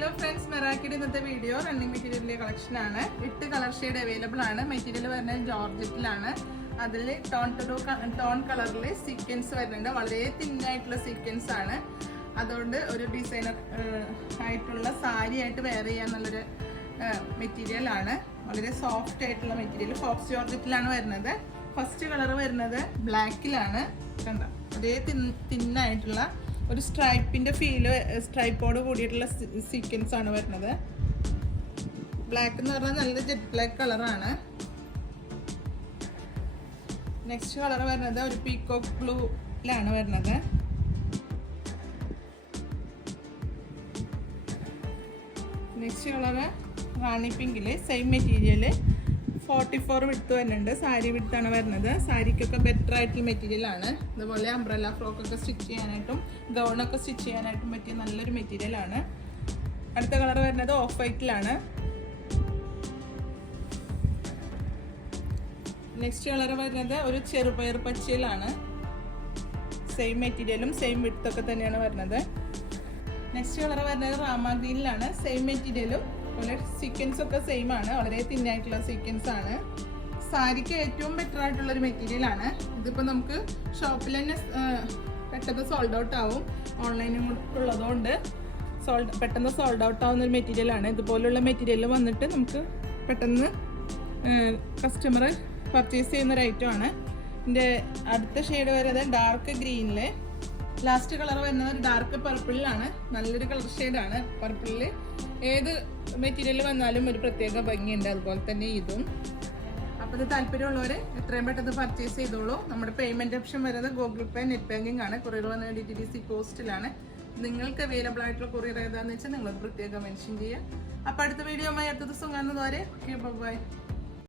Hello friends, Merakid in the video running material collection. With the color shade available material Georgette tone color sequence thin sequence that's designer sari material soft material Fox Georgette first color black thin ഒരു സ്ട്രൈപ്പിന്റെ feel സ്ട്രൈപ്പോട് കൂടിയിട്ടുള്ള sequence ആണ് വരുന്നത്. Black എന്ന് പറഞ്ഞാൽ നല്ല jet black കളറാണ്. Next colour വരുന്നത് ഒരു പീകോക്ക് ബ്ലൂയിലാണ് വരുന്നത്. നെക്സ്റ്റ് കളർ റാണി പിങ്കില് സെയിം മെറ്റീരിയൽ 44 വിഡ്ത്ത് വരുന്നുണ്ട്. സാരി വിഡ്ത്താണ് വരുന്നത്. സാരിക്കൊക്കെ ബെറ്റർ ആയിട്ടുള്ള മെറ്റീരിയൽ ആണ്. അതുപോലെ അംബ്രല്ല ഫ്രോക്കൊക്കെ സ്റ്റിച്ച് ചെയ്യാനായിട്ടും ഗൗണൊക്കെ സ്റ്റിച്ച് ചെയ്യാനായിട്ടും പറ്റിയ നല്ലൊരു മെറ്റീരിയൽ ആണ്. അടുത്ത കളർ വരുന്നത് ഓഫ് വൈറ്റിലാണ്. നെക്സ്റ്റ് കളർ വരുന്നത് ഒരു ചെറുപയർ പച്ചയിലാണ്. സെയിം മെറ്റീരിയലും സെയിം വിഡ്ത്തൊക്കെ തന്നെയാണ് വരുന്നത്. നെക്സ്റ്റ് കളർ വരുന്നത് റാമ ഗ്രീനിലാണ്. സെയിം മെറ്റീരിയലും സീക്വൻസ് ഒക്കെ സെയിം ആണ്. വളരെ തിൻ ആയിട്ടുള്ള സീക്വൻസ് ആണ്. സാരിക്ക് ഏറ്റവും ബെറ്റർ ആയിട്ടുള്ള ഒരു മെറ്റീരിയൽ ആണ്. ഇതിപ്പോൾ നമുക്ക് ഷോപ്പിൽ തന്നെ പെട്ടെന്ന് സോൾഡ് ഔട്ട് ആവും. ഓൺലൈനും ഉള്ളതുകൊണ്ട് പെട്ടെന്ന് സോൾഡ് ഔട്ട് ആവുന്ന ഒരു മെറ്റീരിയൽ ആണ്. ഇതുപോലുള്ള മെറ്റീരിയൽ വന്നിട്ട് നമുക്ക് പെട്ടെന്ന് കസ്റ്റമർ പർച്ചേസ് ചെയ്യുന്ന ഒരു ഐറ്റം ആണ്. ഇതിൻ്റെ അടുത്ത ഷെയ്ഡ് വരുന്നത് ഡാർക്ക് ഗ്രീനിൽ. ലാസ്റ്റ് കളർ വരുന്നത് ഒരു ഡാർക്ക് പർപ്പിളിലാണ്. നല്ലൊരു കളർ ഷെയ്ഡാണ്. പർപ്പിളിൽ ഏത് മെറ്റീരിയൽ വന്നാലും ഒരു പ്രത്യേക ഭംഗിയുണ്ട്. അതുപോലെ തന്നെ ഇതും. അപ്പോൾ ഇത് താല്പര്യമുള്ളവർ എത്രയും പെട്ടെന്ന് പർച്ചേസ് ചെയ്തോളൂ. നമ്മുടെ പേയ്മെൻറ്റ് ഓപ്ഷൻ വരുന്നത് ഗൂഗിൾ പേ, നെറ്റ് ബാങ്കിങ് ആണ്. കൊറിയർ വന്ന DTDC പോസ്റ്റിലാണ്. നിങ്ങൾക്ക് അവൈലബിൾ ആയിട്ടുള്ള കൊറിയർ ഏതാണെന്ന് വെച്ചാൽ നിങ്ങൾ പ്രത്യേകം മെൻഷൻ ചെയ്യുക. അപ്പോൾ അടുത്ത വീഡിയോ അടുത്ത ദിവസം കാണുന്നത് വരെ ബൈ.